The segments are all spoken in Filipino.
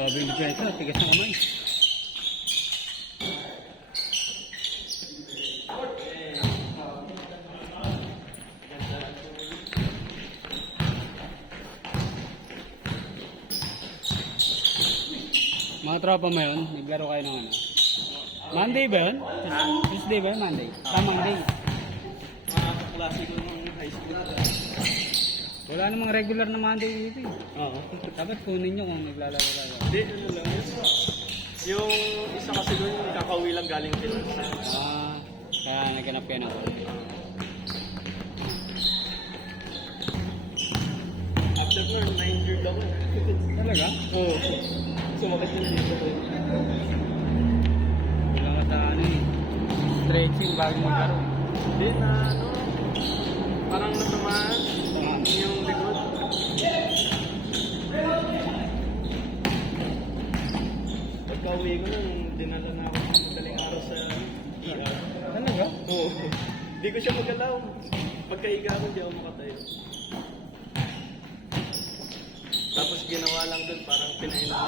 Grabe yung pesa, tigas na kamay. Mga tropa mo yun, naglaro kayo ng ano? Monday ba yun? Tuesday ba yun? Monday? Monday. Mga kaklase ko ng high school. Wala namang regular na Monday dito eh. Oo. Dapat kunin nyo kung naglalaro kayo. Hindi, ano lang yun. Yung isa kasi doon, yung kakauwi lang galing Pinas. Kaya naganap kayo na ako. After nun, na-injured ako. Talaga? Oo. Sumakit yung dito. Wala ka sa ano eh. Stretching bago maglaro. Hindi na ano, parang natamaan yung likod. Pagka-uwi ko nun, dinala na ako sa madaling araw sa ER. Talaga? Oo. Hindi ko siya magalaw. Pagkahiga ko, hindi ako makatayo. Tapos ginawa lang dun, parang pinainom ko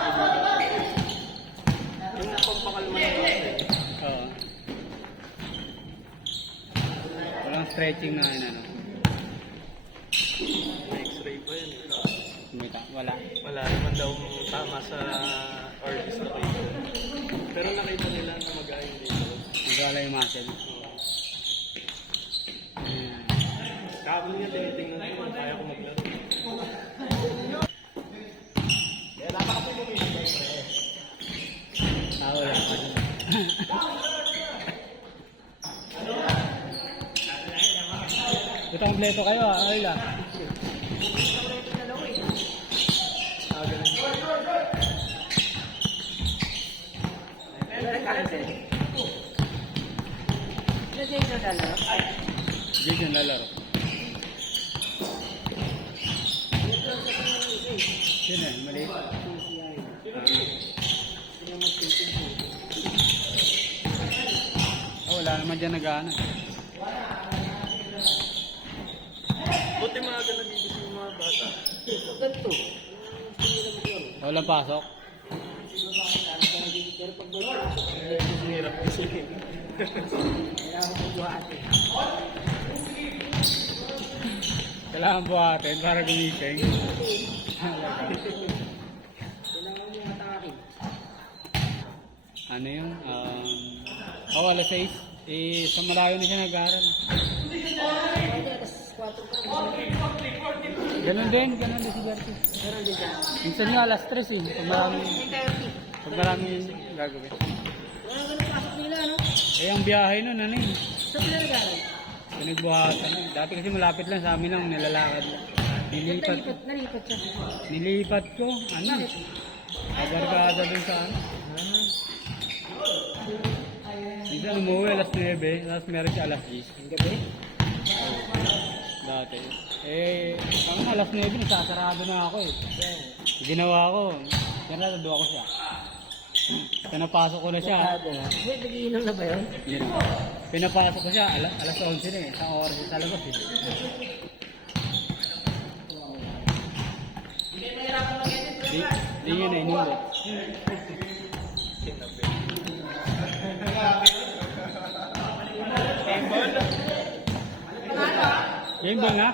yung pampakalma na kasi. Oo. Walang stretching na ano. May x-ray pa yun. Wala. Wala naman daw tama sa orchestration. Pero nakita nila na mag-ayun dito. Nagwala yung muscle. Kahapon nga tinitingnan ko kung kaya ko maglaro. Wala. Ito kompleto kayo ah. Ay lang. Dito yung lalaro. Sino eh? Maliit. Wala naman dyan nag-ano. Buti mga nagigising yung mga bata. Ganito. Walang pasok. Hirap kasi. Kailangan buhatin para gumising. Ano yun? Alas 6. Sa malayo na siya nag-aaral. Ganun din si Bertie. Minsan nga alas 3 eh. Pag marami gagawin. Eh, ang biyahe nun, ano eh. Pinagbuhatan. Dati kasi malapit lang sa amin lang, nilalakad lang. Nilipat ko. Ano? Kabarkada dun sa ano. Minsan umuwi alas 9, tapos meron siya alas 10. Ang gabi? Dati. Alas 9, nasasarado na ako eh. Ginawa ko, narado ako siya. Pinapasok ko na siya. Nag-iinom na ba yun? Yun. Pinapasok ko siya, alas 11 na eh. Sa oras sa labas eh. Di yun na inulot. Game ball na?